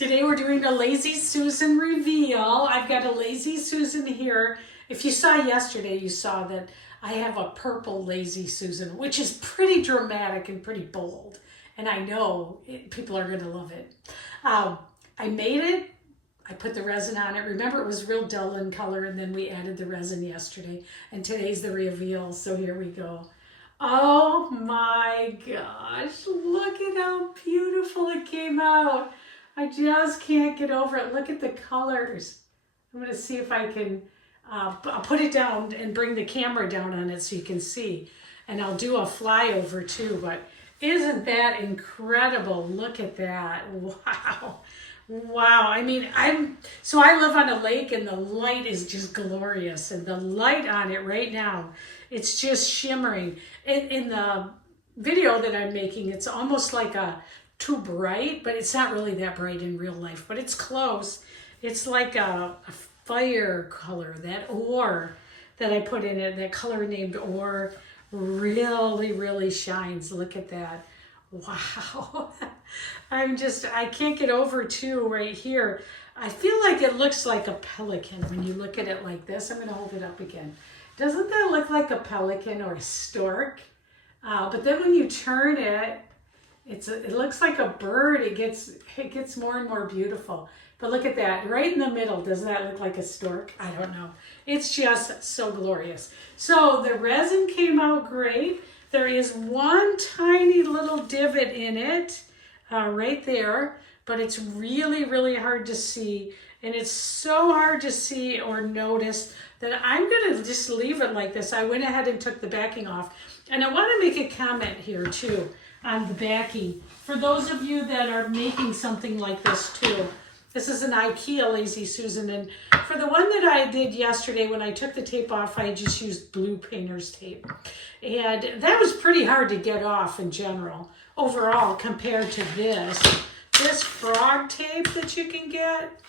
Today we're doing a Lazy Susan reveal. I've got a Lazy Susan here. If you saw yesterday, you saw that I have a purple Lazy Susan, which is pretty dramatic and pretty bold. And I know people are going to love it. I made it. I put the resin on it. Remember, it was real dull in color, and then we added the resin yesterday. And today's the reveal, so here we go. Oh my gosh, look at how beautiful it came out. I just can't get over it. Look at the colors. I'm going to see if I can I'll put it down and bring the camera down on it so you can see. And I'll do a flyover too, but isn't that incredible? Look at that. Wow. Wow. I mean, I live on a lake and the light is just glorious. And the light on it right now, it's just shimmering. In the video that I'm making, it's almost like too bright, but it's not really that bright in real life, but it's close. It's like a fire color, that ore that I put in it, that color named ore really, really shines. Look at that. Wow. I can't get over too right here. I feel like it looks like a pelican when you look at it like this. I'm going to hold it up again. Doesn't that look like a pelican or a stork? But then when you turn it, it looks like a bird. It gets more and more beautiful. But look at that, right in the middle. Doesn't that look like a stork? I don't know. It's just so glorious. So the resin came out great. There is one tiny little divot in it, right there, but it's really, really hard to see. And it's so hard to see or notice that I'm gonna just leave it like this. I went ahead and took the backing off. And I wanna make a comment here too on the backing. For those of you that are making something like this too, this is an IKEA Lazy Susan, and for the one that I did yesterday, when I took the tape off, I just used blue painter's tape. And that was pretty hard to get off in general, overall, compared to this frog tape that you can get.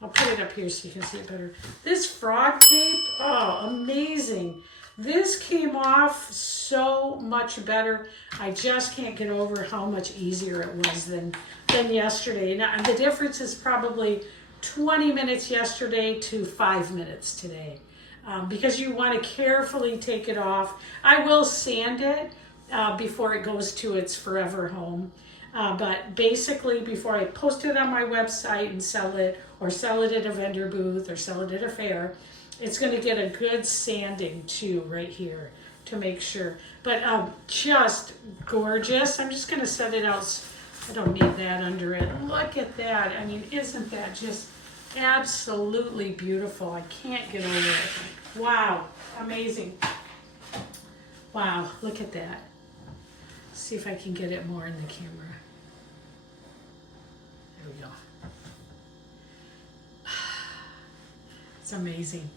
I'll put it up here so you can see it better. This frog tape, oh, amazing. This came off so much better. I just can't get over how much easier it was than yesterday. Now, the difference is probably 20 minutes yesterday to 5 minutes today. Because you want to carefully take it off. I will sand it before it goes to its forever home. But basically, before I post it on my website and sell it, or sell it at a vendor booth, or sell it at a fair, it's going to get a good sanding too right here to make sure. But just gorgeous. I'm just going to set it out. I don't need that under it. Look at that. I mean, isn't that just absolutely beautiful? I can't get over it. Wow. Amazing. Wow. Look at that. See if I can get it more in the camera. There we go. It's amazing.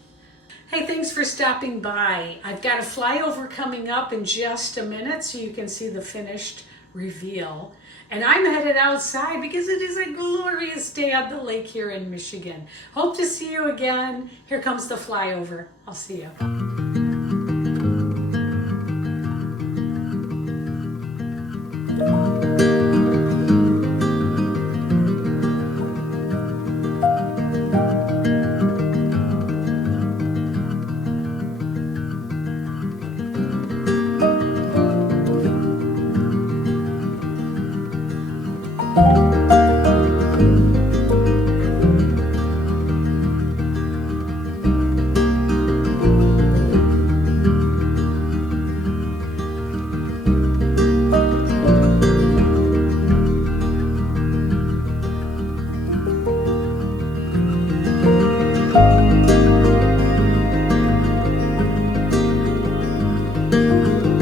Hey, thanks for stopping by. I've got a flyover coming up in just a minute so you can see the finished reveal. And I'm headed outside because it is a glorious day on the lake here in Michigan. Hope to see you again. Here comes the flyover. I'll see you.